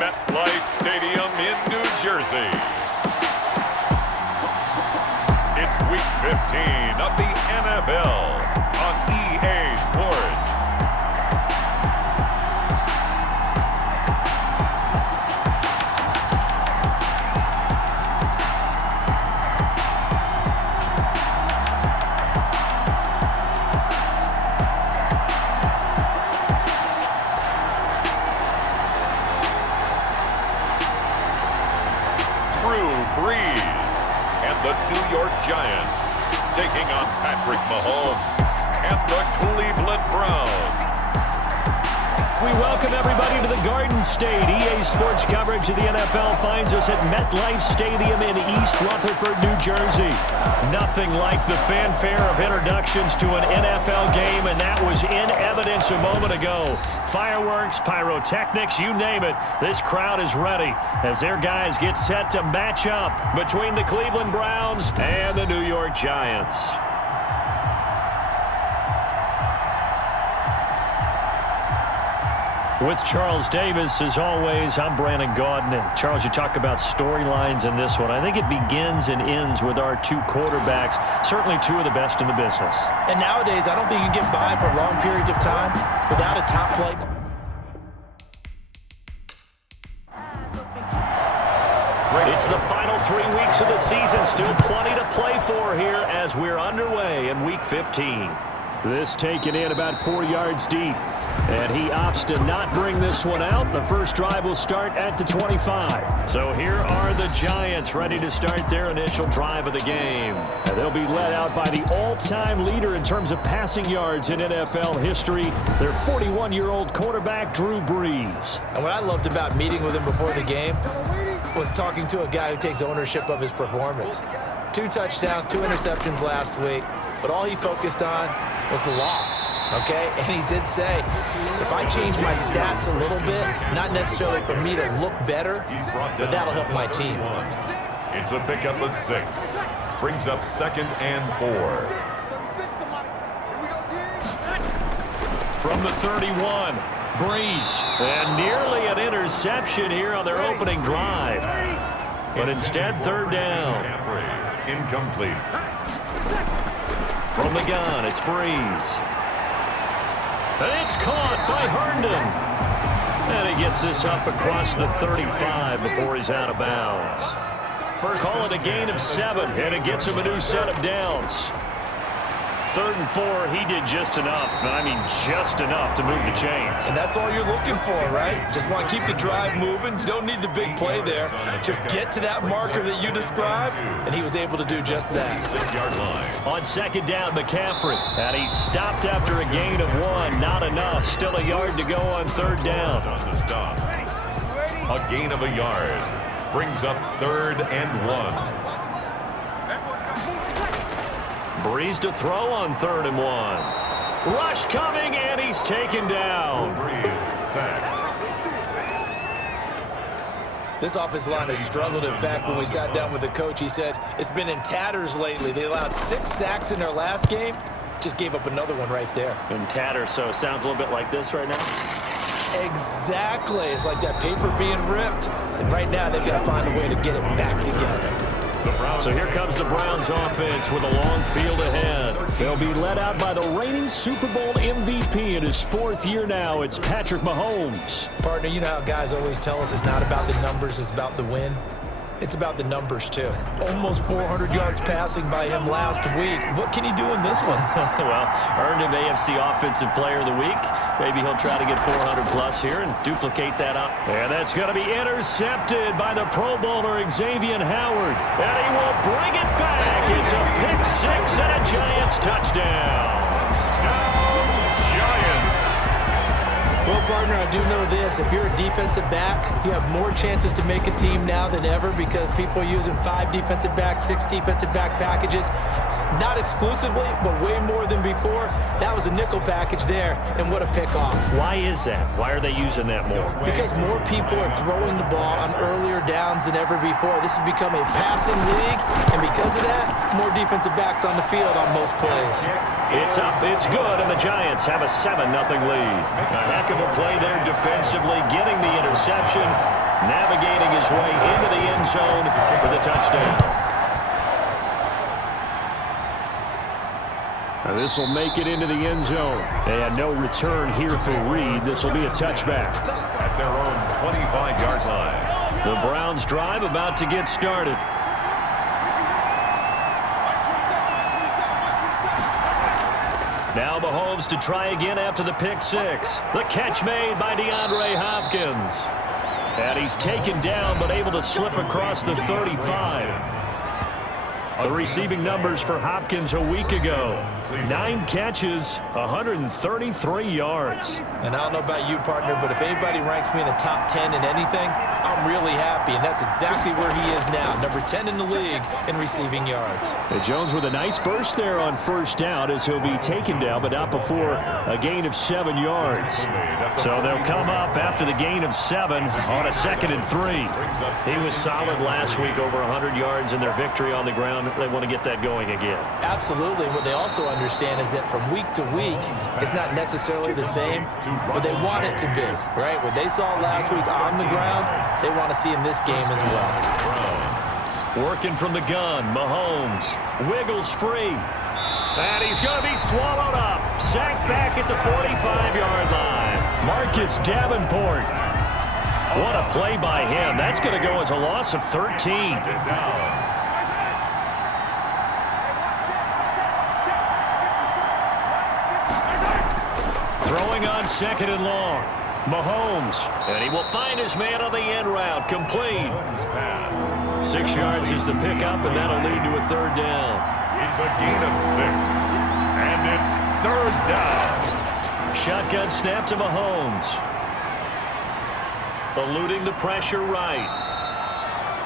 MetLife Stadium in New Jersey. It's Week 15 of the NFL on EA Sports. The New York Giants taking on Patrick Mahomes and the Cleveland Browns. We welcome everybody to the Garden State. EA Sports coverage of the NFL finds us at MetLife Stadium in East Rutherford, New Jersey. Nothing like the fanfare of introductions to an NFL game, and that was in evidence a moment ago. Fireworks, pyrotechnics, you name it. This crowd is ready as their guys get set to match up between the Cleveland Browns and the New York Giants. With Charles Davis, as always, I'm Brandon Gaudin. Charles, you talk about storylines in this one. I think it begins and ends with our two quarterbacks, certainly two of the best in the business. And nowadays, I don't think you get by for long periods of time without a top flight. It's the final 3 weeks of the season. Still plenty to play for here as we're underway in Week 15. This taken in about 4 yards deep. And he opts to not bring this one out. The first drive will start at the 25. So here are the Giants ready to start their initial drive of the game. And they'll be led out by the all-time leader in terms of passing yards in NFL history, their 41-year-old quarterback, Drew Brees. And what I loved about meeting with him before the game was talking to a guy who takes ownership of his performance. 2 touchdowns, 2 interceptions last week, but all he focused on was the loss, okay? And he did say, if I change my stats a little bit, not necessarily for me to look better, but that'll help my team. It's a pickup of 6. Brings up 2nd and 4. From the 31, Brees. And nearly an interception here on their opening drive. But instead, 3rd down. Incomplete. From the gun, it's Brees. And it's caught by Herndon. And he gets this up across the 35 before he's out of bounds. Call it a gain of 7, and it gets him a new set of downs. 3rd and 4, he did just enough. I mean, just enough to move the chains. And that's all you're looking for, right? Just want to keep the drive moving. You don't need the big play there. Just get to that marker that you described, and he was able to do just that. 6-yard line. On 2nd down, McCaffrey. And he stopped after a gain of 1. Not enough. Still a yard to go on 3rd down. On the stop. A gain of a yard. Brings up 3rd and 1. Brees to throw on 3rd and 1. Rush coming, and he's taken down. Brees sacked. This offensive line has struggled. In fact, when we sat down with the coach, he said it's been in tatters lately. They allowed 6 sacks in their last game. Just gave up another one right there. In tatters, so it sounds a little bit like this right now. Exactly. It's like that paper being ripped. And right now, they've got to find a way to get it back together. So here comes the Browns offense with a long field ahead. They'll be led out by the reigning Super Bowl MVP in his 4th year now. It's Patrick Mahomes. Partner, you know how guys always tell us it's not about the numbers, it's about the win. It's about the numbers, too. Almost 400 yards passing by him last week. What can he do in this one? Well, earned him AFC Offensive Player of the Week. Maybe he'll try to get 400-plus here and duplicate that up. And that's going to be intercepted by the Pro Bowler Xavier Howard. And he will bring it back. It's a pick-6 and a Giants touchdown. Well, partner, I do know this. If you're a defensive back, you have more chances to make a team now than ever because people are using 5 defensive backs, 6 defensive back packages. Not exclusively, but way more than before. That was a nickel package there, and what a pickoff. Why is that? Why are they using that more? Because more people are throwing the ball on earlier downs than ever before. This has become a passing league, and because of that, more defensive backs on the field on most plays. It's up, it's good, and the Giants have a 7-0 lead. A heck of a play there defensively, getting the interception, navigating his way into the end zone for the touchdown. This will make it into the end zone. And no return here for Reed. This will be a touchback. At their own 25-yard line. The Browns drive about to get started. Now Mahomes to try again after the pick six. The catch made by DeAndre Hopkins. And he's taken down but able to slip across the 35. The receiving numbers for Hopkins a week ago. 9 catches, 133 yards. And I don't know about you, partner, but if anybody ranks me in the top 10 in anything, I'm really happy, and that's exactly where he is now, number 10 in the league in receiving yards. Jones with a nice burst there on first down as he'll be taken down, but not before a gain of 7 yards. So they'll come up after the gain of 7 on a 2nd and 3. He was solid last week, over 100 yards in their victory on the ground. They want to get that going again. Absolutely. What they also understand is that from week to week, it's not necessarily the same, but they want it to be, right? What they saw last week on the ground, they want to see in this game as well. Working from the gun, Mahomes wiggles free. And he's going to be swallowed up. Sacked back at the 45-yard line. Marcus Davenport. What a play by him. That's going to go as a loss of 13. Throwing on 2nd and long. Mahomes. And he will find his man on the end route. Complete. 6 yards is the pickup, and that'll lead to a 3rd down. It's a gain of 6. And it's 3rd down. Shotgun snap to Mahomes. Eluding the pressure right.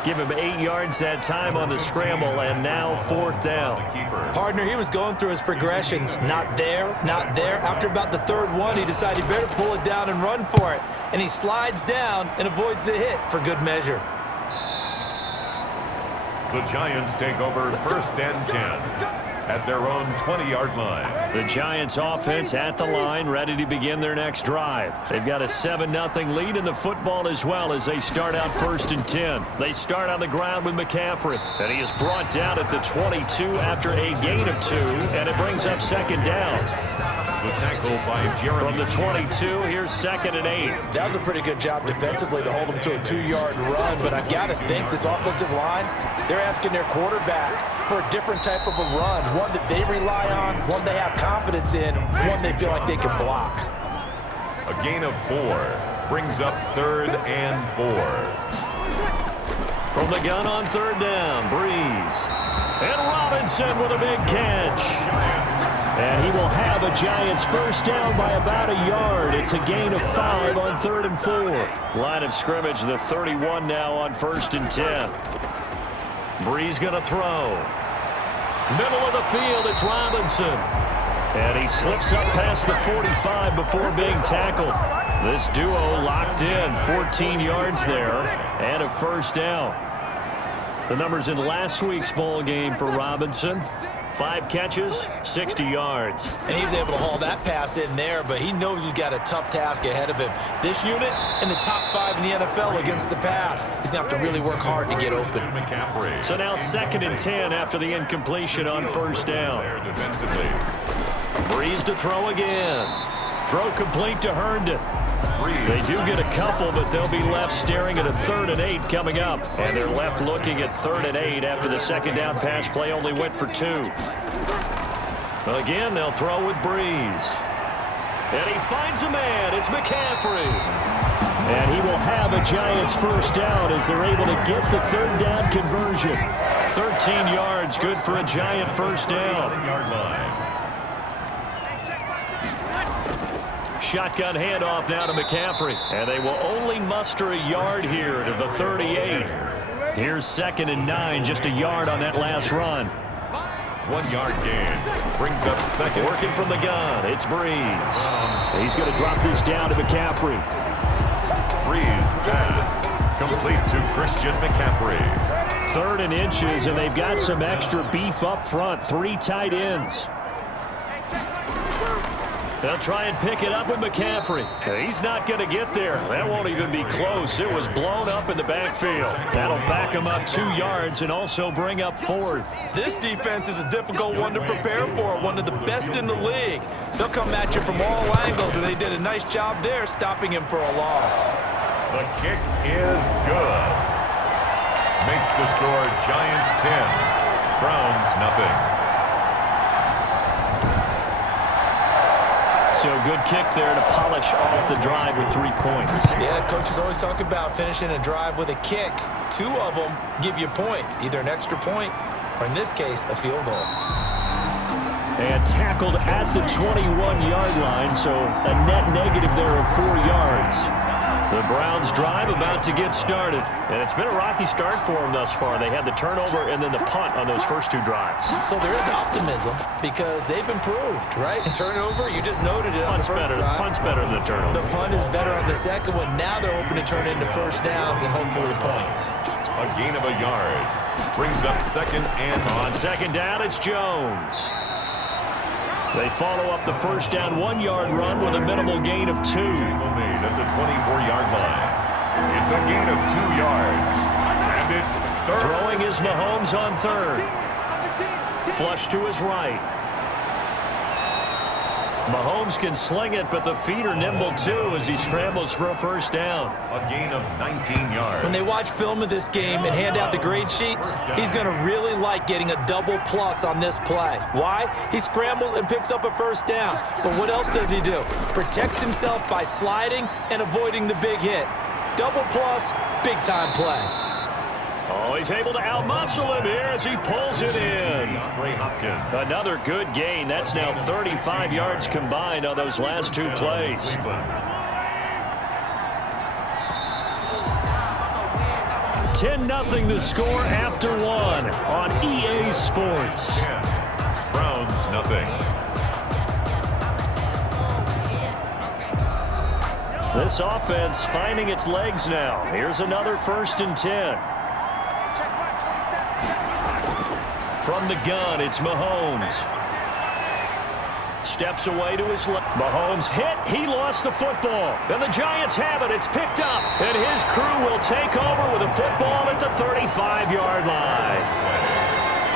Give him 8 yards that time on the scramble, and now 4th down. Partner, he was going through his progressions. Not there, not there. After about the 3rd one, he decided he better pull it down and run for it. And he slides down and avoids the hit for good measure. The Giants take over 1st and 10 at their own 20-yard line. The Giants offense at the line, ready to begin their next drive. They've got a 7-0 lead in the football as well as they start out 1st and 10. They start on the ground with McCaffrey, and he is brought down at the 22 after a gain of 2, and it brings up 2nd down. The tackle by Jeremy. From the 22, here's 2nd and 8. That was a pretty good job defensively to hold him to a 2-yard run, but I've got to think this offensive line, they're asking their quarterback for a different type of a run, one that they rely on, one they have confidence in, one they feel like they can block. A gain of 4 brings up 3rd and 4. From the gun on 3rd down, Breeze. And Robinson with a big catch. And he will have a Giants 1st down by about a yard. It's a gain of 5 on 3rd and 4. Line of scrimmage, the 31 now on 1st and 10. Breeze going to throw. Middle of the field, it's Robinson. And he slips up past the 45 before being tackled. This duo locked in, 14 yards there, and a 1st down. The numbers in last week's ball game for Robinson. 5 catches, 60 yards. And he was able to haul that pass in there, but he knows he's got a tough task ahead of him. This unit in the top 5 in the NFL against the pass. He's going to have to really work hard to get open. So now 2nd and 10 after the incompletion on 1st down. Breeze to throw again. Throw complete to Herndon. They do get a couple, but they'll be left staring at a 3rd and 8 coming up. And they're left looking at 3rd and 8 after the 2nd down pass play only went for 2. Again, they'll throw with Breeze. And he finds a man. It's McCaffrey. And he will have a Giants 1st down as they're able to get the 3rd down conversion. 13 yards, good for a Giant 1st down. Shotgun handoff now to McCaffrey. And they will only muster a yard here to the 38. Here's 2nd and 9, just a yard on that last run. 1-yard gain. Brings up second. Working from the gun, it's Breeze. He's going to drop this down to McCaffrey. Breeze pass. Complete to Christian McCaffrey. 3rd and inches, and they've got some extra beef up front. 3 tight ends. They'll try and pick it up with McCaffrey. He's not going to get there. That won't even be close. It was blown up in the backfield. That'll back him up 2 yards and also bring up 4th. This defense is a difficult one to prepare for, one of the best in the league. They'll come at you from all angles, and they did a nice job there stopping him for a loss. The kick is good. Makes the score Giants 10, Browns nothing. So good kick there to polish off the drive with 3 points. Yeah, coaches always talk about finishing a drive with a kick. 2 of them give you points, either an extra point or, in this case, a field goal. And tackled at the 21-yard line, so a net negative there of 4 yards. The Browns drive about to get started, and it's been a rocky start for them thus far. They had the turnover and then the punt on those first 2 drives. So there is optimism because they've improved, right? Turnover, you just noted it on the first drive. Punt's better than the turnover. The punt is better on the second one. Now they're hoping to turn into first downs and hopefully points. A gain of a yard. Brings up second and on second down, it's Jones. They follow up the first down 1-yard run with a minimal gain of 2. Made at the 24-yard line. It's a gain of 2 yards. And it's third. Throwing is Mahomes on 3rd. Flush to his right. Mahomes can sling it, but the feet are nimble too as he scrambles for a first down. A gain of 19 yards. When they watch film of this game and hand out the grade sheets, he's going to really like getting a double plus on this play. Why? He scrambles and picks up a first down. But what else does he do? Protects himself by sliding and avoiding the big hit. Double plus, big time play. Oh, he's able to outmuscle him here as he pulls it in. Another good gain. That's now 35 yards combined on those last 2 plays. 10-0 the score after 1 on EA Sports. Browns nothing. This offense finding its legs now. Here's another 1st and 10. From the gun, it's Mahomes. Steps away to his left. Mahomes hit. He lost the football. And the Giants have it. It's picked up. And his crew will take over with a football at the 35-yard line.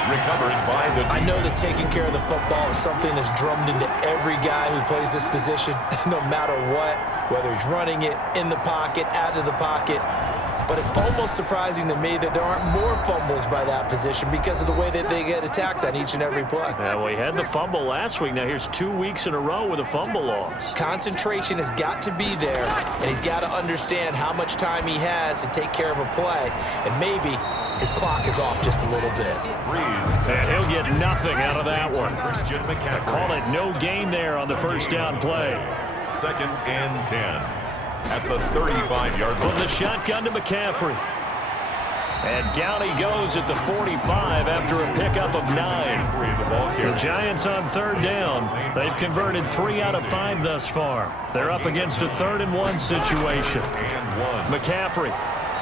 Recovered by the... I know that taking care of the football is something that's drummed into every guy who plays this position, no matter what, whether he's running it, in the pocket, out of the pocket. But it's almost surprising to me that there aren't more fumbles by that position because of the way that they get attacked on each and every play. Yeah, well, he had the fumble last week. Now here's 2 weeks in a row with a fumble loss. Concentration has got to be there, and he's got to understand how much time he has to take care of a play. And maybe his clock is off just a little bit. And he'll get nothing out of that one. Christian McCaffrey. Call it no gain there on the first down play. 2nd and 10. At the 35-yard line. From the shotgun to McCaffrey. And down he goes at the 45 after a pickup of 9. The Giants on 3rd down. They've converted 3 out of 5 thus far. They're up against a 3rd and 1 situation. McCaffrey.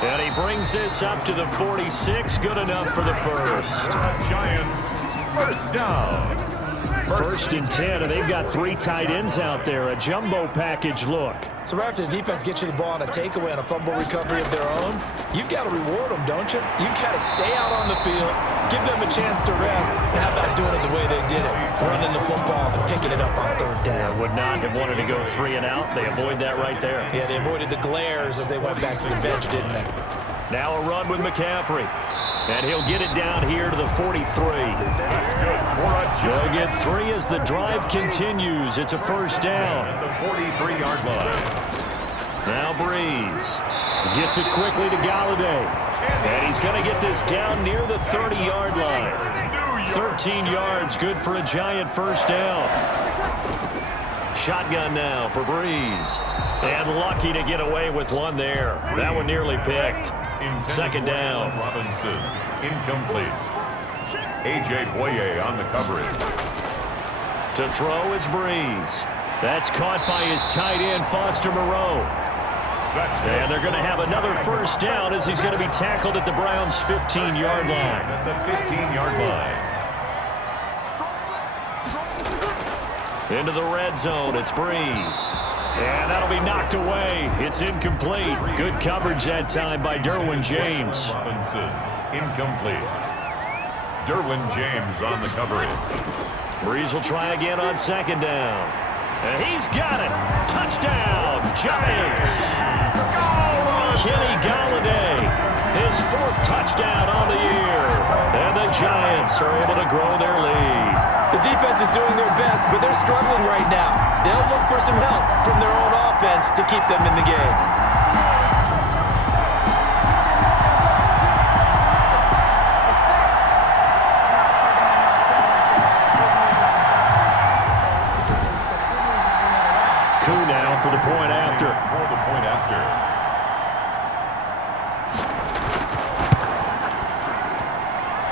And he brings this up to the 46. Good enough for the first. Giants first down. 1st and 10, and they've got 3 tight ends out there. A jumbo package look. So right after the defense gets you the ball on a takeaway and a fumble recovery of their own, you've got to reward them, don't you? You've got to stay out on the field, give them a chance to rest, and how about doing it the way they did it, running the football and picking it up on 3rd down. Would not have wanted to go 3 and out. They avoid that right there. Yeah, they avoided the glares as they went back to the bench, didn't they? Now a run with McCaffrey. And he'll get it down here to the 43. That's good. They'll get 3 as the drive continues. It's a first down. At the 43-yard line. Now Breeze gets it quickly to Galladay. And he's going to get this down near the 30-yard line. 13 yards, good for a Giant first down. Shotgun now for Breeze. And lucky to get away with one there. That one nearly picked. 2nd down. Robinson, incomplete. A.J. Boye on the coverage. To throw is Breeze. That's caught by his tight end, Foster Moreau. And they're going to have another first down as he's going to be tackled at the Browns' 15-yard line. At the 15-yard line. Into the red zone, it's Breeze. And that'll be knocked away. It's incomplete. Good coverage that time by Derwin James. Robinson, incomplete. Derwin James on the coverage. Breeze will try again on second down. And he's got it. Touchdown, Giants. Kenny Golladay, his 4th touchdown on the year. And the Giants are able to grow their lead. The defense is doing their best, but they're struggling right now. They'll look for some help from their own offense to keep them in the game. Coup now for the point after.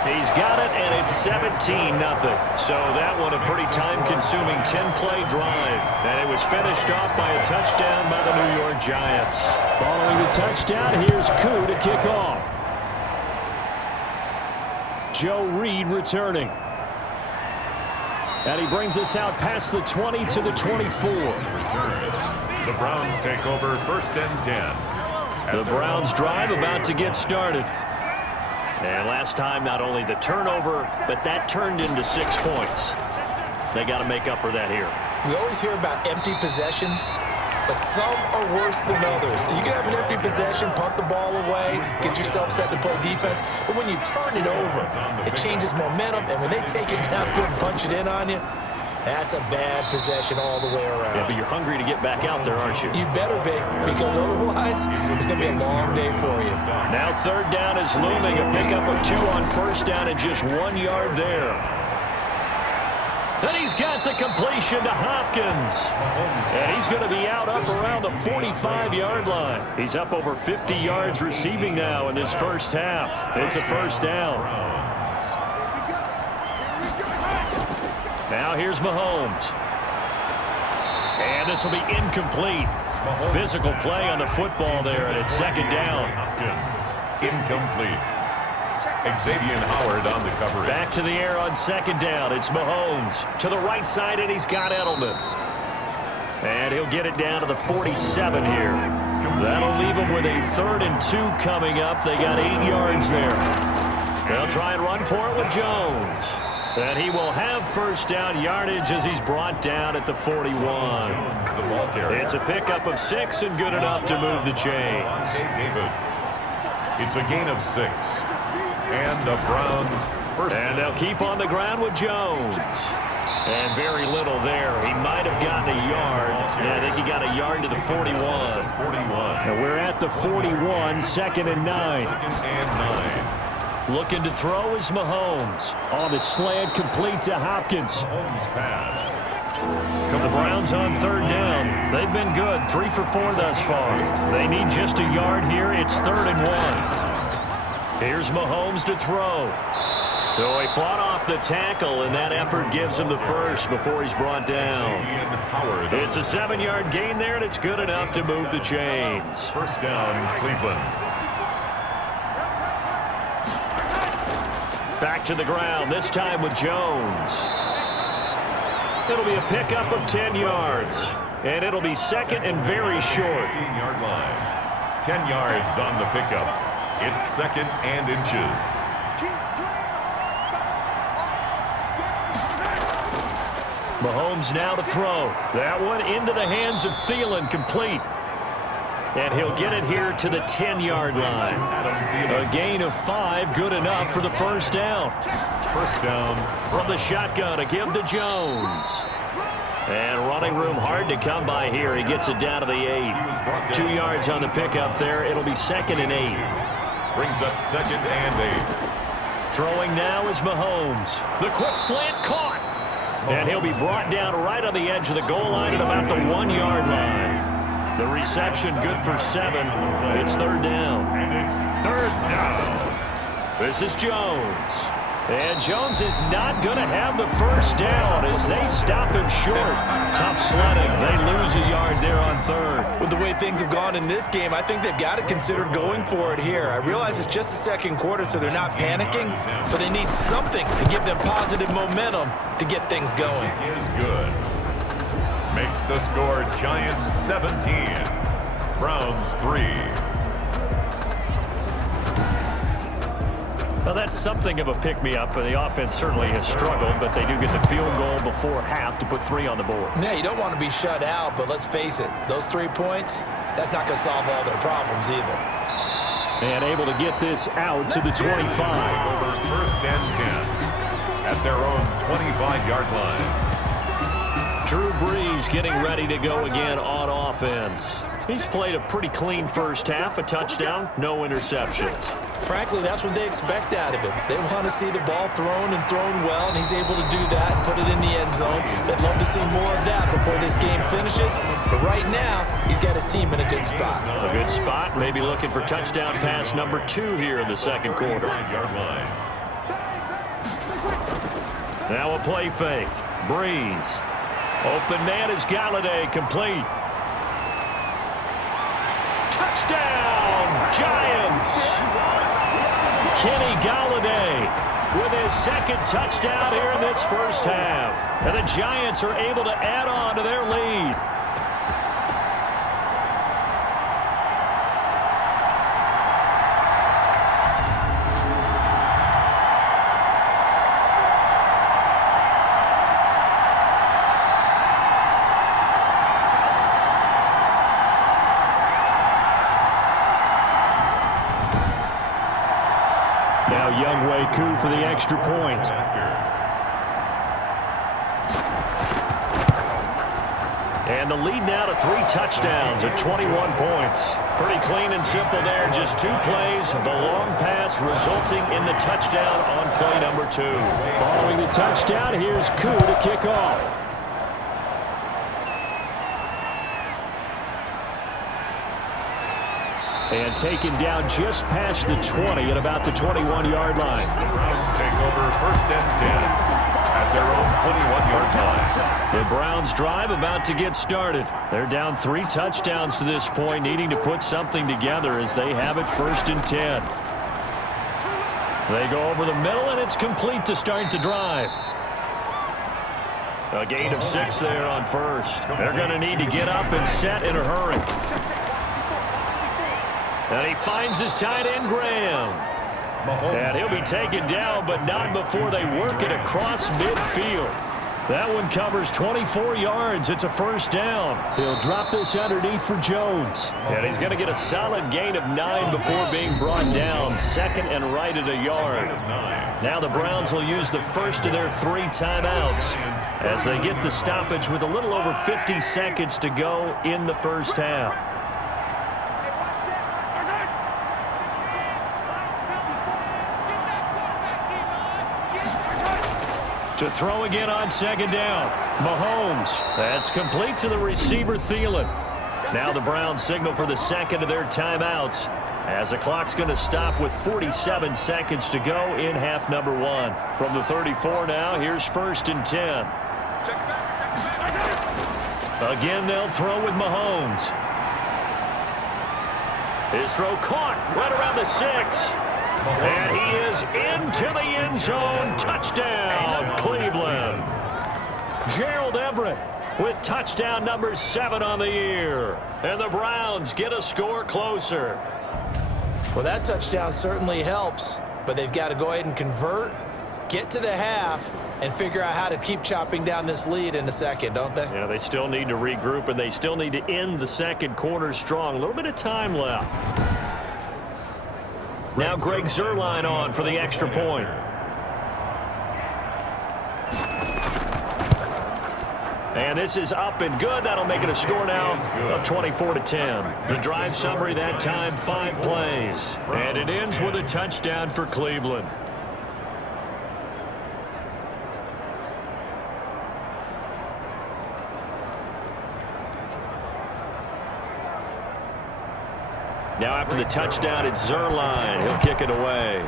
He's got it, and it's 17-0. So that one a pretty time-consuming 10-play drive. And it was finished off by a touchdown by the New York Giants. Following the touchdown, here's Coup to kick off. Joe Reed returning. And he brings us out past the 20 to the 24. The Browns take over 1st and 10. The Browns drive about to get started. And last time, not only the turnover, but that turned into 6 points. They got to make up for that here. We always hear about empty possessions, but some are worse than others. You can have an empty possession, punt the ball away, get yourself set to play defense, but when you turn it over, it changes momentum, and when they take it downfield and punch it in on you, that's a bad possession all the way around. Yeah, but you're hungry to get back out there, aren't you? You better be, because otherwise, it's going to be a long day for you. Now 3rd down is looming. A pickup of 2 on 1st down and just 1 yard there. And he's got the completion to Hopkins. And he's going to be out up around the 45-yard line. He's up over 50 yards receiving now in this first half. It's a first down. Now here's Mahomes. And this will be incomplete. Physical play on the football there, and it's 2nd down. Incomplete. Xavier Howard on the coverage. Back to the air on 2nd down. It's Mahomes to the right side, and he's got Edelman. And he'll get it down to the 47 here. That'll leave him with a 3rd and 2 coming up. They got 8 yards there. They'll try and run for it with Jones. And he will have first down yardage as he's brought down at the 41. It's a pickup of 6 and good enough to move the chains. It's a gain of 6. And the Browns first. And they'll keep on the ground with Jones. And very little there. He might have gotten a yard. Yeah, I think he got a yard to the 41. And we're at the 41, 2nd and 9. 2nd and 9. Looking to throw is Mahomes. On the slant, complete to Hopkins. Mahomes pass. The Browns on 3rd down. They've been good, 3 for 4 thus far. They need just a yard here. It's 3rd and 1. Here's Mahomes to throw. So he fought off the tackle, and that effort gives him the first before he's brought down. It's a 7-yard gain there, and it's good enough to move the chains. First down, Cleveland. Back to the ground, this time with Jones. It'll be a pickup of 10 yards. And it'll be 2nd and very short. 16-yard line. 10 yards on the pickup. It's 2nd and inches. Mahomes now to throw. That one into the hands of Thielen, complete. And he'll get it here to the 10-yard line. A gain of 5, good enough for the first down. First down. From the shotgun, a give to Jones. And running room hard to come by here. He gets it down to the 8. 2 yards on the pickup there. It'll be 2nd and 8. Brings up 2nd and 8. Throwing now is Mahomes. The quick slant caught. And he'll be brought down right on the edge of the goal line at about the 1-yard line. The reception good for 7. It's 3rd down. And it's 3rd down. This is Jones. And Jones is not going to have the first down as they stop him short. Tough sledding. They lose a yard there on third. With the way things have gone in this game, I think they've got to consider going for it here. I realize it's just the second quarter, so they're not panicking, but they need something to give them positive momentum to get things going. Is good. Makes the score Giants 17, Browns 3. Well, that's something of a pick-me-up. The offense certainly has struggled, but they do get the field goal before half to put 3 on the board. Yeah, you don't want to be shut out, but let's face it, those 3 points, that's not going to solve all their problems either. And able to get this out to the 25. Over first and 10 at their own 25-yard line. Drew Brees getting ready to go again on offense. He's played a pretty clean first half, a touchdown, no interceptions. Frankly, that's what they expect out of him. They want to see the ball thrown and thrown well, and he's able to do that and put it in the end zone. They'd love to see more of that before this game finishes. But right now, he's got his team in a good spot. A good spot, maybe looking for touchdown pass number 2 here in the second quarter. Now a play fake. Brees. Open man is Galladay, complete. Touchdown, Giants! Kenny Galladay with his second touchdown here in this first half. And the Giants are able to add on to their lead. Now Younghoe Koo for the extra point. And the lead now to 3 touchdowns at 21 points. Pretty clean and simple there. Just 2 plays. The long pass resulting in the touchdown on play number 2. Following the touchdown, here's Koo to kick off. And taken down just past the 20 at about the 21-yard line. The Browns take over first and 10 at their own 21-yard line. The Browns drive about to get started. They're down 3 touchdowns to this point, needing to put something together as they have it first and 10. They go over the middle, and it's complete to start the drive. A gain of 6 there on first. They're going to need to get up and set in a hurry. And he finds his tight end, Graham. And he'll be taken down, but not before they work it across midfield. That one covers 24 yards. It's a first down. He'll drop this underneath for Jones. And he's going to get a solid gain of 9 before being brought down. Second and right at a yard. Now the Browns will use the first of their 3 timeouts as they get the stoppage with a little over 50 seconds to go in the first half. To throw again on second down. Mahomes. That's complete to the receiver, Thielen. Now the Browns signal for the second of their timeouts as the clock's going to stop with 47 seconds to go in half number 1. From the 34 now, here's first and 10. Again, they'll throw with Mahomes. His throw caught right around the 6. And he is into the end zone. Touchdown, Cleveland. Gerald Everett with touchdown number 7 on the year. And the Browns get a score closer. Well, that touchdown certainly helps, but they've got to go ahead and convert, get to the half, and figure out how to keep chopping down this lead in the second, don't they? Yeah, they still need to regroup, and they still need to end the second quarter strong. A little bit of time left. Now Greg Zuerlein on for the extra point. And this is up and good. That'll make it a score now of 24-10. The drive summary that time, 5 plays. And it ends with a touchdown for Cleveland. Now after the touchdown, it's Zuerlein. He'll kick it away.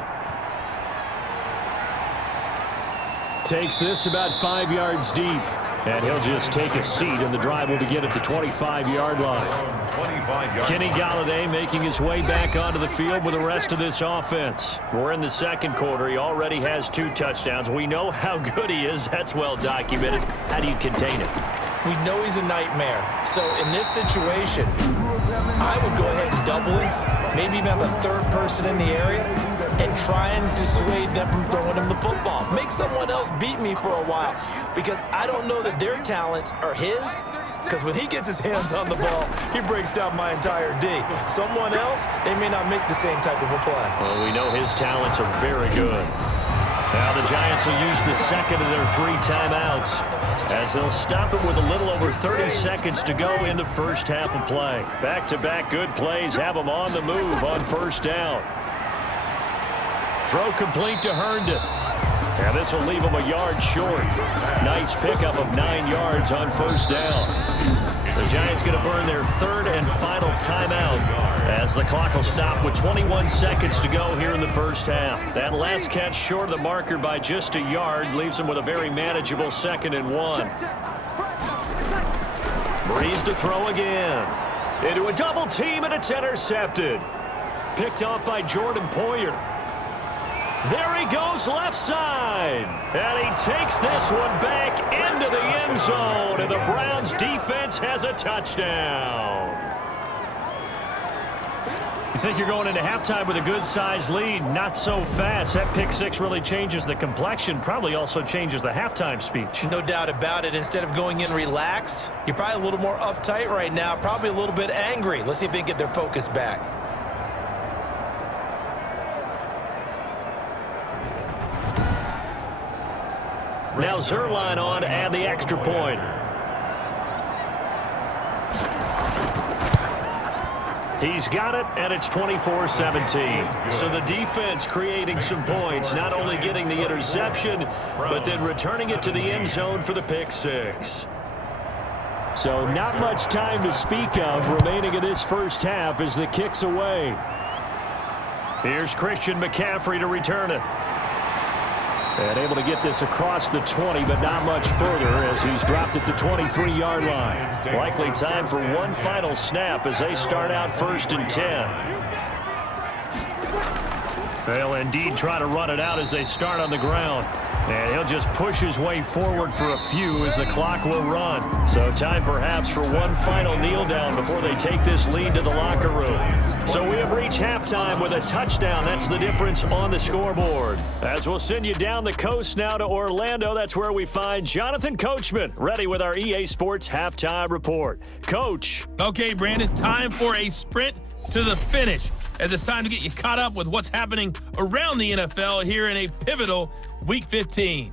Takes this about 5 yards deep. And he'll just take a seat, and the drive will begin at the 25-yard line. 25-yard Kenny Galladay making his way back onto the field with the rest of this offense. We're in the second quarter. He already has 2 touchdowns. We know how good he is. That's well documented. How do you contain it? We know he's a nightmare. So in this situation, I would go ahead and double him, maybe even have a third person in the area, and try and dissuade them from throwing him the football. Make someone else beat me for a while, because I don't know that their talents are his, because when he gets his hands on the ball, he breaks down my entire D. Someone else, they may not make the same type of a play. Well, we know his talents are very good. Now the Giants will use the second of their 3 timeouts, as they'll stop it with a little over 30 seconds to go in the first half of play. Back-to-back good plays have them on the move on first down. Throw complete to Herndon. And this will leave him a yard short. Nice pickup of 9 yards on first down. The Giants going to burn their 3rd and final timeout as the clock will stop with 21 seconds to go here in the first half. That last catch short of the marker by just a yard leaves them with a very manageable 2nd and 1. Breeze to throw again. Into a double team, and it's intercepted. Picked off by Jordan Poyer. There he goes left side. And he takes this one back into the end zone. And the Browns defense has a touchdown. You think you're going into halftime with a good-sized lead? Not so fast. That pick six really changes the complexion. Probably also changes the halftime speech. No doubt about it. Instead of going in relaxed, you're probably a little more uptight right now. Probably a little bit angry. Let's see if they can get their focus back. Now Zerline on to add the extra point. He's got it, and it's 24-17. So the defense creating some points, not only getting the interception, but then returning it to the end zone for the pick six. So not much time to speak of remaining in this first half as the kick's away. Here's Christian McCaffrey to return it. And able to get this across the 20, but not much further as he's dropped at the 23-yard line. Likely time for one final snap as they start out 1st and 10. They'll indeed try to run it out as they start on the ground. And he'll just push his way forward for a few as the clock will run. So time perhaps for one final kneel down before they take this lead to the locker room. So we have reached halftime with a touchdown. That's the difference on the scoreboard. As we'll send you down the coast now to Orlando, that's where we find Jonathan Coachman, ready with our EA Sports Halftime Report. Coach. Okay, Brandon, time for a sprint to the finish, as it's time to get you caught up with what's happening around the NFL here in a pivotal Week 15.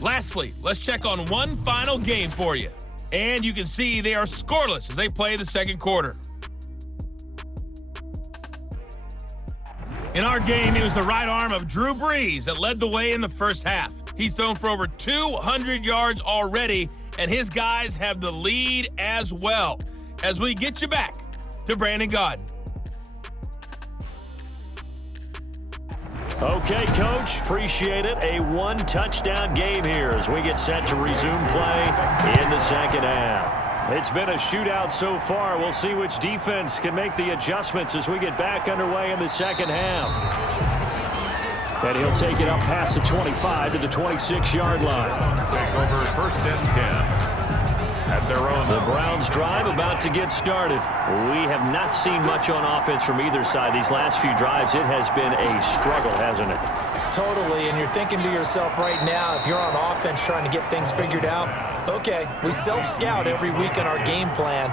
Lastly, let's check on one final game for you. And you can see they are scoreless as they play the second quarter. In our game, it was the right arm of Drew Brees that led the way in the first half. He's thrown for over 200 yards already, and his guys have the lead as well. As we get you back to Brandon Gaudin. Okay, Coach, appreciate it. A one-touchdown game here as we get set to resume play in the second half. It's been a shootout so far. We'll see which defense can make the adjustments as we get back underway in the second half. And he'll take it up past the 25 to the 26-yard line. Take over 1st and 10. At their own. The Browns drive about to get started. We have not seen much on offense from either side these last few drives. It has been a struggle, hasn't it? Totally, and you're thinking to yourself right now, if you're on offense trying to get things figured out, okay, we self-scout every week on our game plan,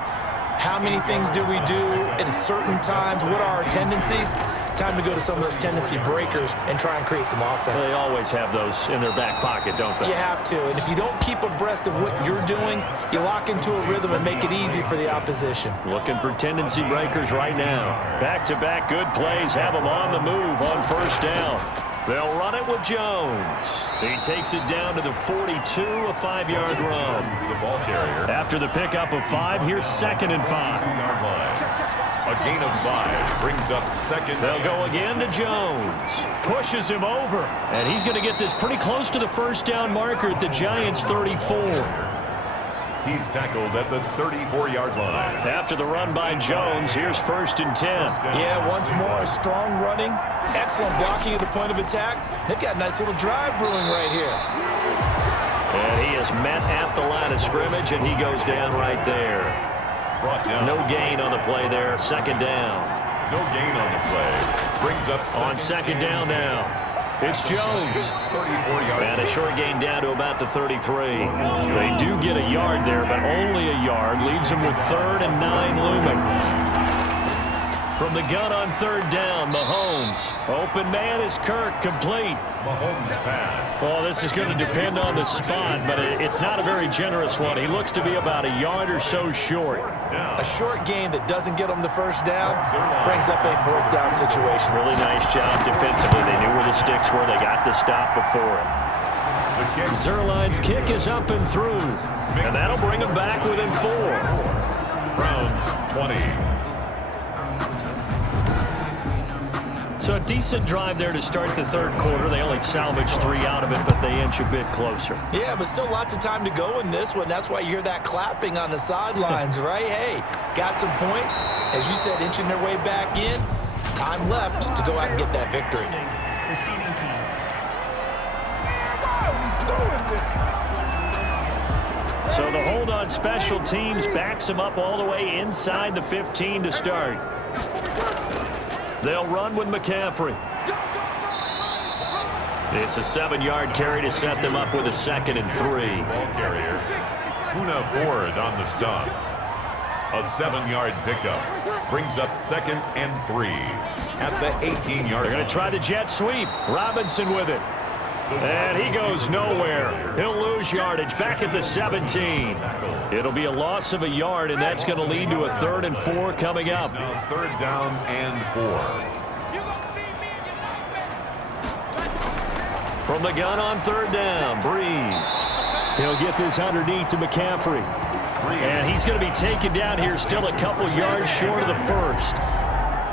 How many things do we do at certain times? What are our tendencies? Time to go to some of those tendency breakers and try and create some offense. They always have those in their back pocket, don't they? You have to. And if you don't keep abreast of what you're doing, you lock into a rhythm and make it easy for the opposition. Looking for tendency breakers right now. Back-to-back good plays have them on the move on first down. They'll run it with Jones. He takes it down to the 42, a 5-yard run. The ball carrier. After the pickup of 5, here's 2nd and 5. 2-yard line. A gain of 5 brings up 2nd. They'll go again to Jones. Pushes him over. And he's going to get this pretty close to the first down marker at the Giants' 34. He's tackled at the 34-yard line. After the run by Jones, here's 1st and 10. Yeah, once more, strong running, excellent blocking at the point of attack. They've got a nice little drive brewing right here. And he is met at the line of scrimmage, and he goes down right there. Brought down. No gain on the play there. 2nd down. No gain on the play. Brings up On 2nd down now. It's Jones. 34-yard. And a short gain down to about the 33. They do get a yard there, but only a yard. Leaves them with 3rd and 9 looming. From the gun on 3rd down, Mahomes. Open man is Kirk, complete. Mahomes pass. Well, this is going to depend on the spot, but it's not a very generous one. He looks to be about a yard or so short. A short gain that doesn't get them the first down brings up a 4th down situation. Really nice job defensively. They knew where the sticks were. They got the stop before it. Zerline's kick is up and through, and that'll bring them back within 4. Browns 20. So a decent drive there to start the 3rd quarter. They only salvaged 3 out of it, but they inch a bit closer. Yeah, but still lots of time to go in this one. That's why you hear that clapping on the sidelines, right? Hey, got some points. As you said, inching their way back in. Time left to go out and get that victory. Receiving team. So the hold on special teams backs them up all the way inside the 15 to start. They'll run with McCaffrey. It's a 7-yard carry to set them up with a 2nd and 3. Ball carrier. Puna Ford on the stop. A 7-yard pickup. Brings up 2nd and 3. At the 18-yard line. They're going to try the jet sweep. Robinson with it. And he goes nowhere. He'll lose yardage back at the 17. It'll be a loss of a yard, and that's going to lead to a 3rd and 4 coming up. Now 3rd down and 4. From the gun on 3rd down, Breeze. He'll get this underneath to McCaffrey. And he's going to be taken down here still a couple yards short of the 1st.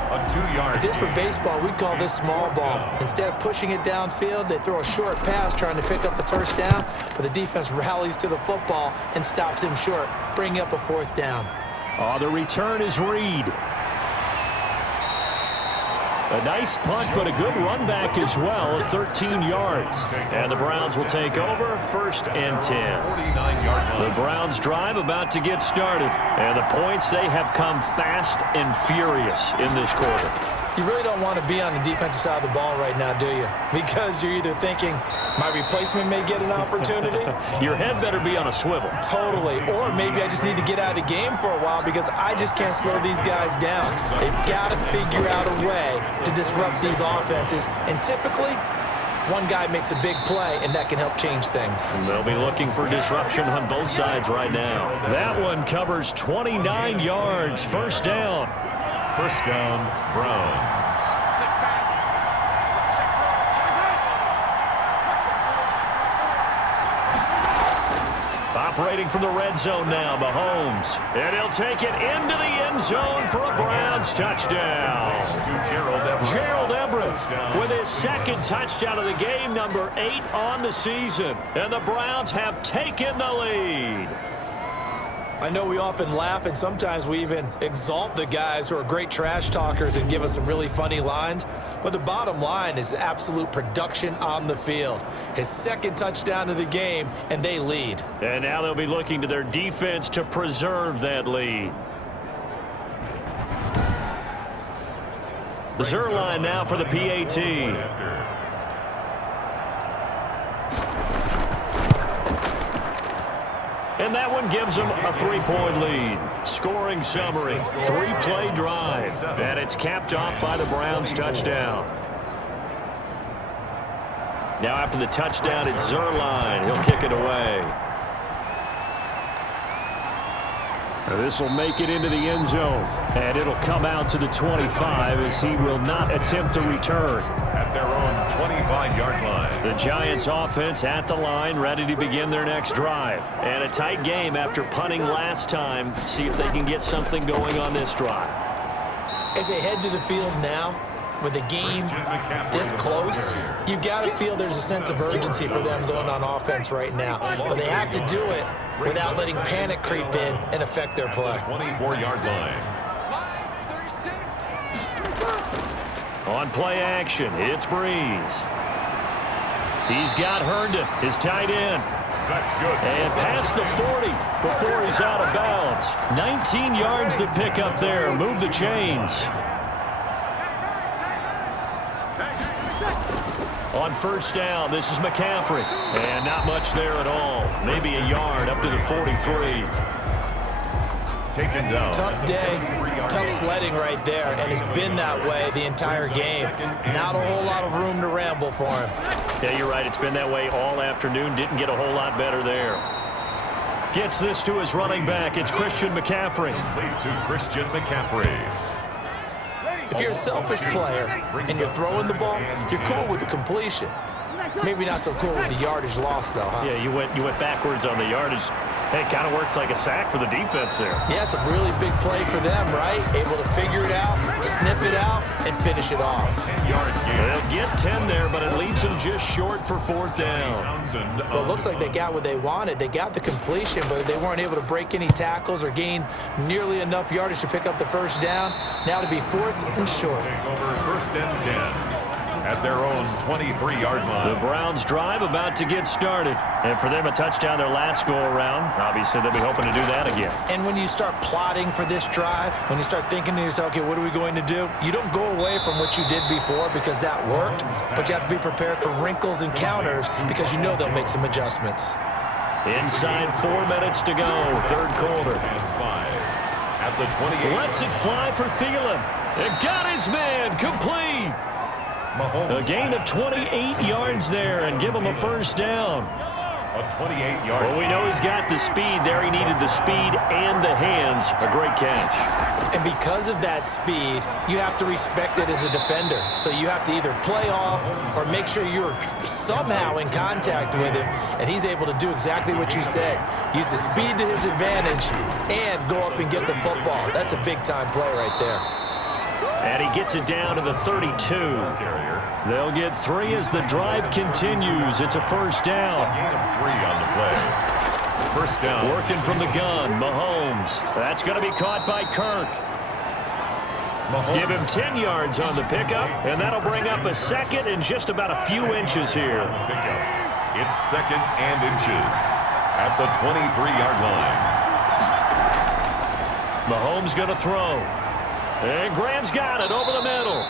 A 2-yard. If this were baseball, we'd call this small ball. Instead of pushing it downfield, they throw a short pass trying to pick up the 1st down, but the defense rallies to the football and stops him short, bringing up a 4th down. Oh, the return is Reed. A nice punt, but a good run back as well at 13 yards. And the Browns will take over 1st and 10. 49-yard line. The Browns drive about to get started. And the points, they have come fast and furious in this quarter. You really don't want to be on the defensive side of the ball right now, do you? Because you're either thinking, my replacement may get an opportunity. Your head better be on a swivel. Totally. Or maybe I just need to get out of the game for a while because I just can't slow these guys down. They've got to figure out a way to disrupt these offenses. And typically, one guy makes a big play, and that can help change things. And they'll be looking for disruption on both sides right now. That one covers 29 yards. 1st down. 1st down, Browns. Operating from the red zone now, Mahomes. And he'll take it into the end zone for a Browns touchdown. Gerald Everett with his 2nd touchdown of the game, number 8 on the season. And the Browns have taken the lead. I know we often laugh, and sometimes we even exalt the guys who are great trash talkers and give us some really funny lines. But the bottom line is absolute production on the field. His 2nd touchdown of the game, and they lead. And now they'll be looking to their defense to preserve that lead. Zerline now for the PAT. And that one gives them a 3-point lead. Scoring summary, 3-play drive. And it's capped off by the Browns touchdown. Now after the touchdown, it's Zerline. He'll kick it away. This will make it into the end zone. And it'll come out to the 25 as he will not attempt to return. At their own 25-yard line. The Giants offense at the line, ready to begin their next drive. And a tight game after punting last time. See if they can get something going on this drive. As they head to the field now, with the game this close, you've got to feel there's a sense of urgency for them going on offense right now. But they have to do it without letting panic creep in and affect their play. 24-yard line. On play action, it's Breeze. He's got Herndon, his tight end. That's good. And past the 40 before he's out of bounds. 19 yards to pick up there. Move the chains. On first down, this is McCaffrey. And not much there at all. Maybe a yard up to the 43. Taken down. Tough day, tough sledding right there, and it's been that way the entire game. Not a whole lot of room to ramble for him. Yeah, you're right. It's been that way all afternoon. Didn't get a whole lot better there. Gets this to his running back. It's Christian McCaffrey. Lead to Christian McCaffrey. If you're a selfish player and you're throwing the ball, you're cool with the completion. Maybe not so cool with the yardage loss, though, huh? Yeah, you went backwards on the yardage. Hey, it kind of works like a sack for the defense there. Yeah, it's a really big play for them, right? Able to figure it out, sniff it out, and finish it off. 10-yard gain. They'll get 10 there, but it leaves them just short for fourth down. Well, it looks like they got what they wanted. They got the completion, but they weren't able to break any tackles or gain nearly enough yardage to pick up the first down. Now to be fourth and short. Take over first and 10. At their own 23-yard line. The Browns drive about to get started. And for them, a touchdown their last go-around. Obviously, they'll be hoping to do that again. And when you start plotting for this drive, when you start thinking to yourself, okay, what are we going to do? You don't go away from what you did before because that worked, but you have to be prepared for wrinkles and counters because you know they'll make some adjustments. Inside 4 minutes to go, third quarter. And 5. At the 28. Lets it fly for Thielen. And got his man complete. A gain of 28 yards there and give him a first down. A 28-yard. Well, we know he's got the speed there. He needed the speed and the hands. A great catch. And because of that speed, you have to respect it as a defender. So you have to either play off or make sure you're somehow in contact with him, and he's able to do exactly what you said. Use the speed to his advantage and go up and get the football. That's a big-time play right there. And he gets it down to the 32. They'll get 3 as the drive continues. It's a first down. Gain of 3 on the play. First down. Working from the gun, Mahomes. That's going to be caught by Kirk. Mahomes. Give him 10 yards on the pickup, and that'll bring up a second and just about a few inches here. Pickup. It's second and inches at the 23-yard line. Mahomes going to throw. And Graham's got it over the middle.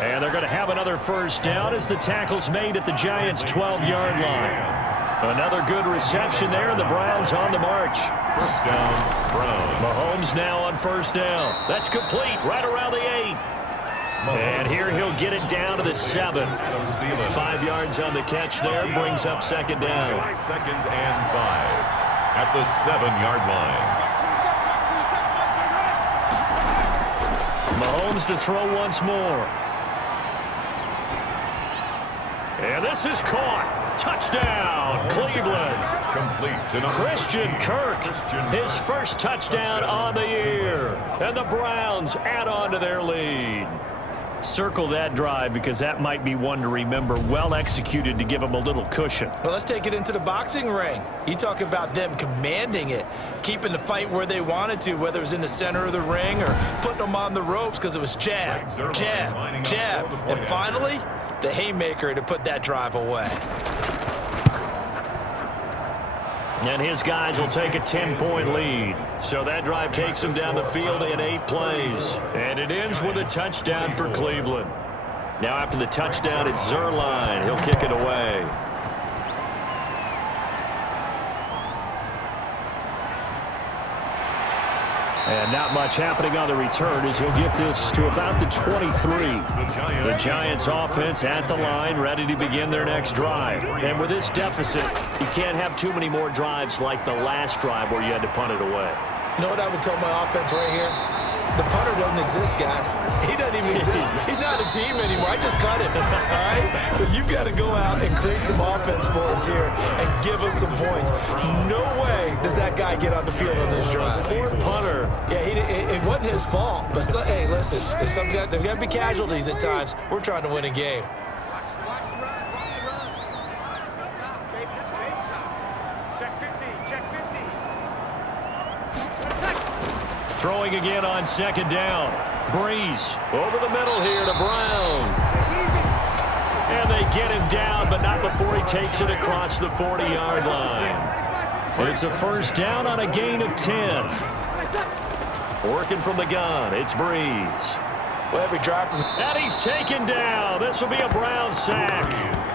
And they're going to have another first down as the tackle's made at the Giants' 12-yard line. Another good reception there, and the Browns on the march. First down, Browns. Mahomes now on first down. That's complete, right around the 8. And here he'll get it down to the 7. 5 yards on the catch there, brings up second down. Second and 5 at the 7-yard line. Mahomes to throw once more. And this is caught. Touchdown, Cleveland. Complete to Christian Kirk, his first touchdown on the year. And the Browns add on to their lead. Circle that drive because that might be one to remember. Well executed to give them a little cushion. Well, let's take it into the boxing ring. You talk about them commanding it, keeping the fight where they wanted to, whether it was in the center of the ring or putting them on the ropes because it was jab, jab, jab. And finally, the haymaker to put that drive away. And his guys will take a 10-point lead. So that drive takes them down the field in 8 plays. And it ends with a touchdown for Cleveland. Now after the touchdown, it's Zerline. He'll kick it away. And not much happening on the return as he'll get this to about the 23. The Giants offense at the line, ready to begin their next drive. And with this deficit, you can't have too many more drives like the last drive where you had to punt it away. You know what I would tell my offense right here? The punter doesn't exist, guys. He doesn't even exist. He's not a team anymore. I just cut him, all right? So you've got to go out and create some offense for us here and give us some points. No way does that guy get on the field on this drive. Poor punter. Yeah, it wasn't his fault. But, hey, listen, there's got to be casualties at times. We're trying to win a game. Throwing again on second down. Breeze over the middle here to Brown. And they get him down, but not before he takes it across the 40-yard line. It's a first down on a gain of 10. Working from the gun, it's Breeze. Well, every drive from... And he's taken down. This will be a Brown sack.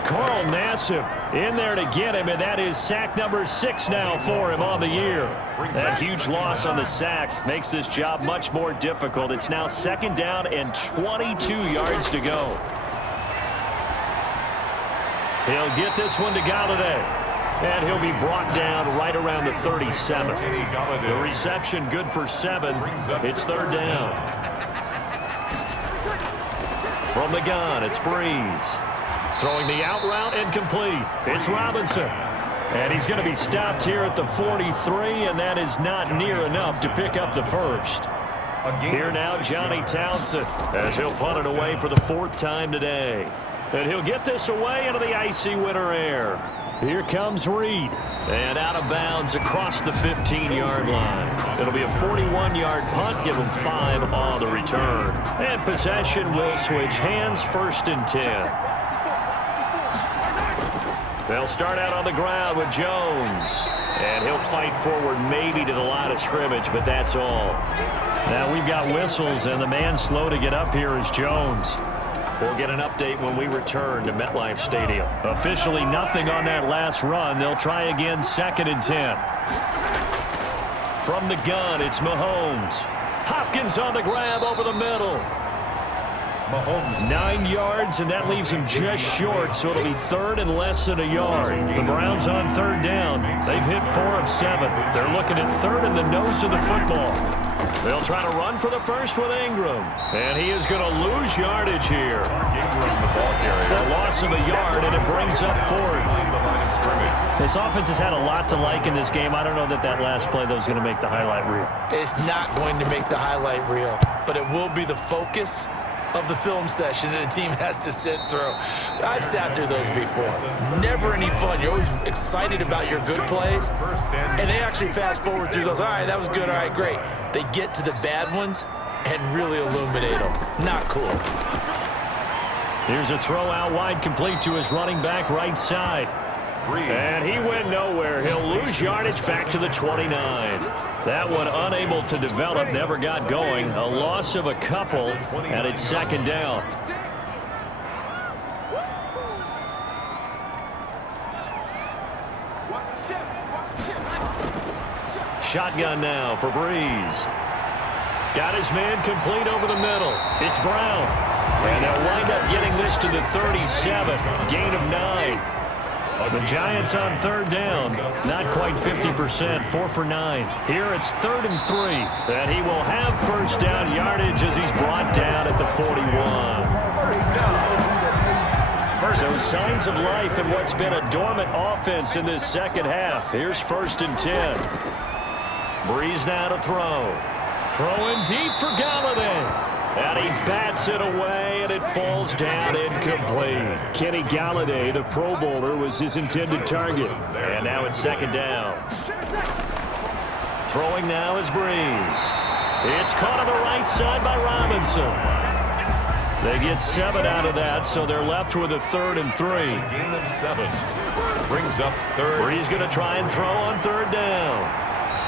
Carl Nassib in there to get him, and that is sack number 6 now for him on the year. That huge loss on the sack makes this job much more difficult. It's now second down and 22 yards to go. He'll get this one to Galladay. And he'll be brought down right around the 37. The reception good for 7. It's third down. From the gun, it's Breeze. Throwing the out route incomplete. It's Robinson. And he's going to be stopped here at the 43, and that is not near enough to pick up the first. Here now, Johnny Townsend, as he'll punt it away for the 4th time today. And he'll get this away into the icy winter air. Here comes Reed. And out of bounds across the 15-yard line. It'll be a 41-yard punt. Give him 5 on the return. And possession will switch hands, 1st and 10. They'll start out on the ground with Jones. And he'll fight forward maybe to the line of scrimmage, but that's all. Now we've got whistles, and the man slow to get up here is Jones. We'll get an update when we return to MetLife Stadium. Officially nothing on that last run. They'll try again, 2nd and 10. From the gun, it's Mahomes. Hopkins on the grab over the middle. Mahomes 9 yards, and that leaves him just short, so it'll be 3rd and less than a yard. The Browns on 3rd down. They've hit 4 of 7. They're looking at 3rd in the nose of the football. They'll try to run for the first with Ingram. And he is going to lose yardage here. A loss of a yard, and it brings up 4th. This offense has had a lot to like in this game. I don't know that that last play, though, is going to make the highlight reel. It's not going to make the highlight reel, but it will be the focus of the film session that the team has to sit through. I've sat through those before. Never any fun. You're always excited about your good plays, and they actually fast forward through those. All right, that was good. All right, great. They get to the bad ones and really illuminate them. Not cool. Here's a throw out wide, complete to his running back right side. And he went nowhere. He'll lose yardage back to the 29. That one unable to develop, never got going. A loss of a couple, and it's 2nd down. Shotgun now for Breeze. Got his man complete over the middle. It's Brown. And they'll wind up getting this to the 37. Gain of 9. The Giants on 3rd down. Not quite 50%. 4 for 9. Here it's 3rd and 3. And he will have first down yardage as he's brought down at the 41. So signs of life in what's been a dormant offense in this second half. Here's 1st and 10. Breeze now to throw. Throwing deep for Galladay. And he bats it away, and it falls down incomplete. Kenny Galladay, the Pro Bowler, was his intended target. And now it's 2nd down. Throwing now is Breeze. It's caught on the right side by Robinson. They get 7 out of that, so they're left with a 3rd and 3. Gain of 7. Brings up 3rd. Breeze going to try and throw on 3rd down.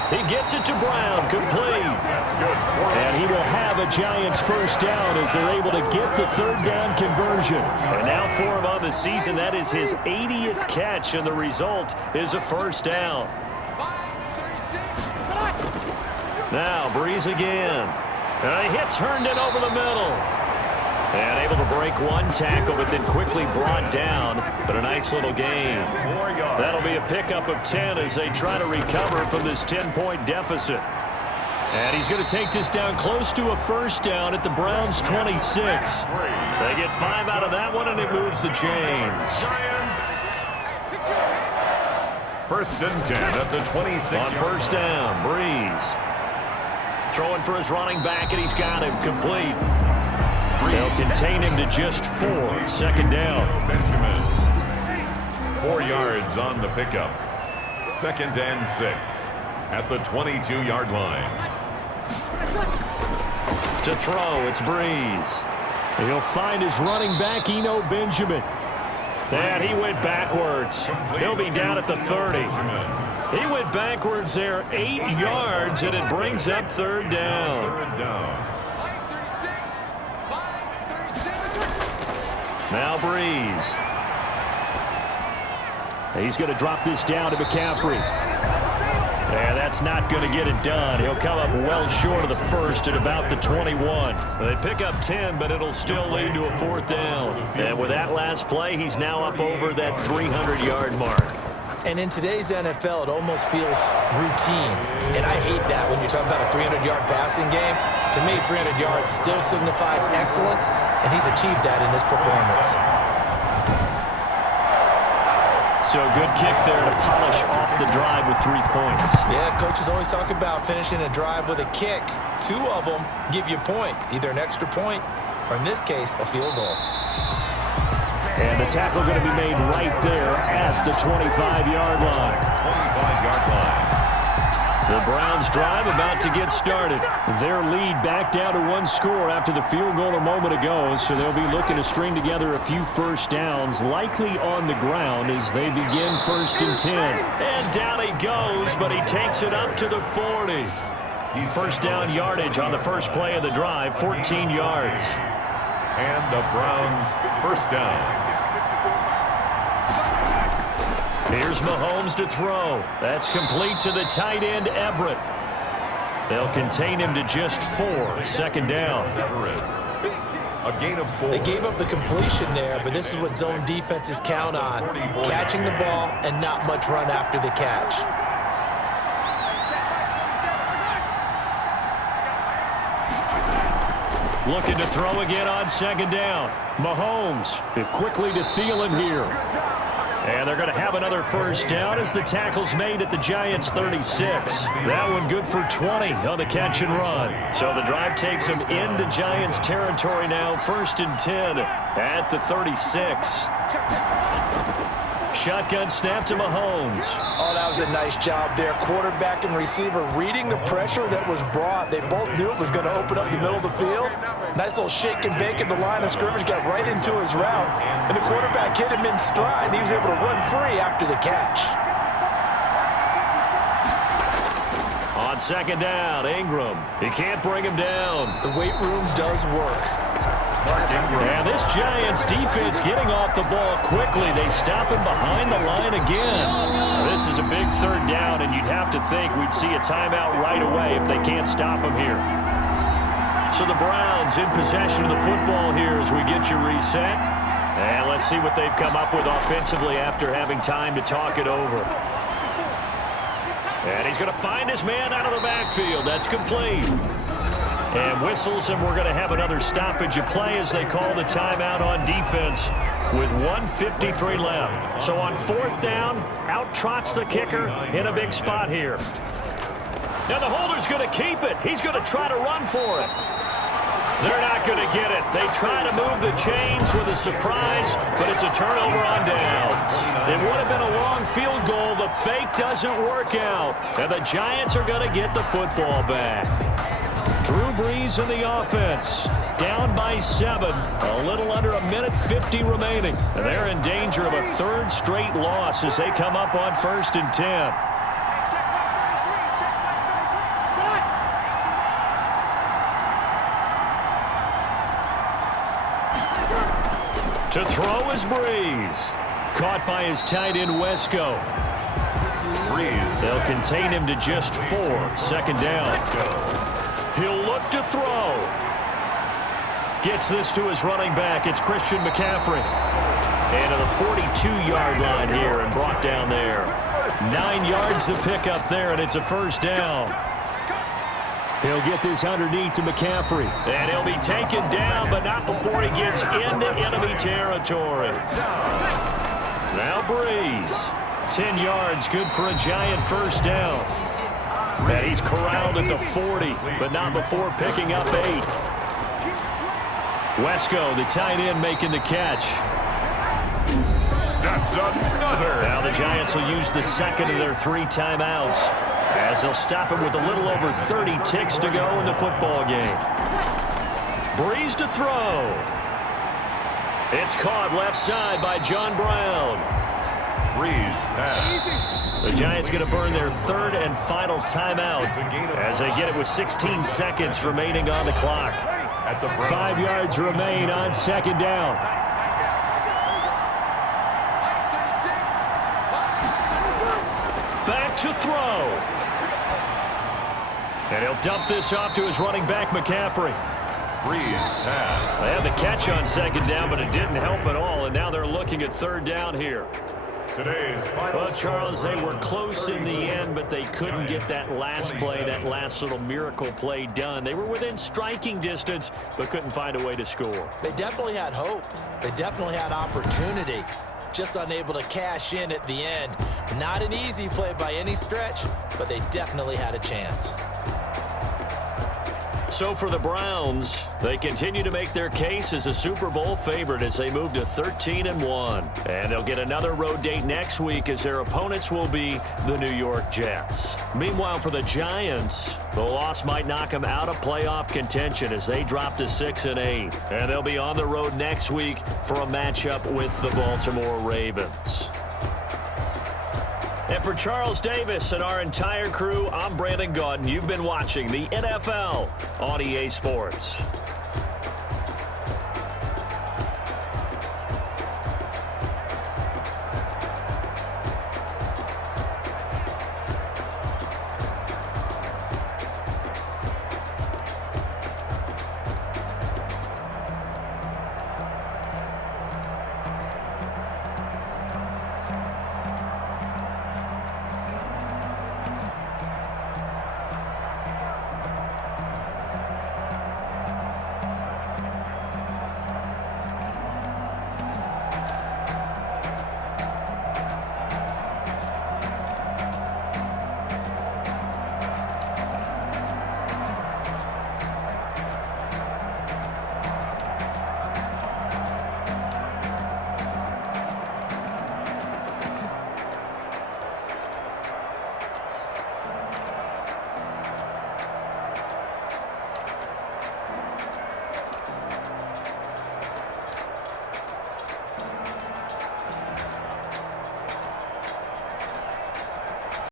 He gets it to Brown, complete. That's good. And he will have a Giants first down as they're able to get the 3rd down conversion. And now for him on the season, that is his 80th catch, and the result is a first down. Now Breeze again. And he hits Herndon over the middle. And able to break one tackle, but then quickly brought down. But a nice little gain. That'll be a pickup of 10 as they try to recover from this 10-point deficit. And he's going to take this down close to a first down at the Browns' 26. They get 5 out of that one, and it moves the chains. First and 10 at the 26. On first down, Breeze. Throwing for his running back, and he's got him complete. They'll contain him to just 4. Second down. Benjamin. 4 yards on the pickup. Second and 6 at the 22-yard line. To throw, it's Breeze. He'll find his running back, Benjamin. And he went backwards. He'll be down at the 30. He went backwards there 8 yards, and it brings up third down. Now Breeze. He's going to drop this down to McCaffrey. And that's not going to get it done. He'll come up well short of the first at about the 21. They pick up 10, but it'll still lead to a fourth down. And with that last play, he's now up over that 300-yard mark. And in today's NFL, it almost feels routine. And I hate that when you're talking about a 300-yard passing game. To me, 300 yards still signifies excellence, and he's achieved that in this performance. So good kick there to polish off the drive with 3 points. Yeah, coaches always talk about finishing a drive with a kick. 2 of them give you points, either an extra point or, in this case, a field goal. And the tackle going to be made right there at the 25-yard line. 25-yard line. The Browns drive about to get started. Their lead back down to 1 score after the field goal a moment ago, so they'll be looking to string together a few first downs, likely on the ground as they begin first and 10. And down he goes, but he takes it up to the 40. First down yardage on the first play of the drive, 14 yards. And the Browns first down. Here's Mahomes to throw. That's complete to the tight end, Everett. They'll contain him to just 4. Second down. A gain of 4. They gave up the completion there, but this is what zone defenses count on. Catching the ball and not much run after the catch. Looking to throw again on second down. Mahomes quickly to Thielen here. And they're going to have another first down as the tackle's made at the Giants' 36. That one good for 20 on the catch and run. So the drive takes them into Giants territory now, first and 10 at the 36. Shotgun snap to Mahomes. Oh, that was a nice job there. Quarterback and receiver reading the pressure that was brought. They both knew it was going to open up the middle of the field. Nice little shake and bake at the line of scrimmage, got right into his route. And the quarterback hit him in stride, and he was able to run free after the catch. On second down, Ingram. He can't bring him down. The weight room does work. And this Giants defense getting off the ball quickly. They stop him behind the line again. This is a big third down, and you'd have to think we'd see a timeout right away if they can't stop him here. So the Browns in possession of the football here as we get you reset. And let's see what they've come up with offensively after having time to talk it over. And he's going to find his man out of the backfield. That's complete. And whistles, and we're going to have another stoppage of play as they call the timeout on defense with 1:53 left. So on fourth down, out trots the kicker in a big spot here. Now the holder's going to keep it. He's going to try to run for it. They're not going to get it. They try to move the chains with a surprise, but it's a turnover on downs. It would have been a long field goal. The fake doesn't work out, and the Giants are going to get the football back. Drew Brees in the offense, down by 7, a little under a minute 50 remaining. And they're in danger of a third straight loss as they come up on first and 10. To throw is Brees. Caught by his tight end, Wesco. Breeze. They'll contain him to just 4. 2nd down. He'll look to throw. Gets this to his running back. It's Christian McCaffrey. And to the 42-yard line here and brought down there. 9 yards to pick up there, and it's a 1st down. He'll get this underneath to McCaffrey. And he'll be taken down, but not before he gets into enemy territory. Now Breeze. 10 yards, good for a giant 1st down. And he's corralled at the 40, but not before picking up 8. Wesco, the tight end, making the catch. That's another. Now the Giants will use the 2nd of their 3 timeouts, as they'll stop him with a little over 30 ticks to go in the football game. Breeze to throw. It's caught left side by John Brown. Breeze pass. The Giants going to burn their 3rd and final timeout as they get it with 16 seconds remaining on the clock. 5 yards remain on 2nd down. Back to throw. And he'll dump this off to his running back, McCaffrey. Breeze pass. They had the catch on 2nd down, but it didn't help at all, and now they're looking at 3rd down here. Today's final. Well, Charles, they were close in the end, but they couldn't get that last play, that last little miracle play done. They were within striking distance, but couldn't find a way to score. They definitely had hope. They definitely had opportunity. Just unable to cash in at the end. Not an easy play by any stretch, but they definitely had a chance. So for the Browns, they continue to make their case as a Super Bowl favorite as they move to 13-1. And they'll get another road date next week as their opponents will be the New York Jets. Meanwhile, for the Giants, the loss might knock them out of playoff contention as they drop to 6-8. And they'll be on the road next week for a matchup with the Baltimore Ravens. And for Charles Davis and our entire crew, I'm Brandon Gaudin. You've been watching the NFL on EA Sports.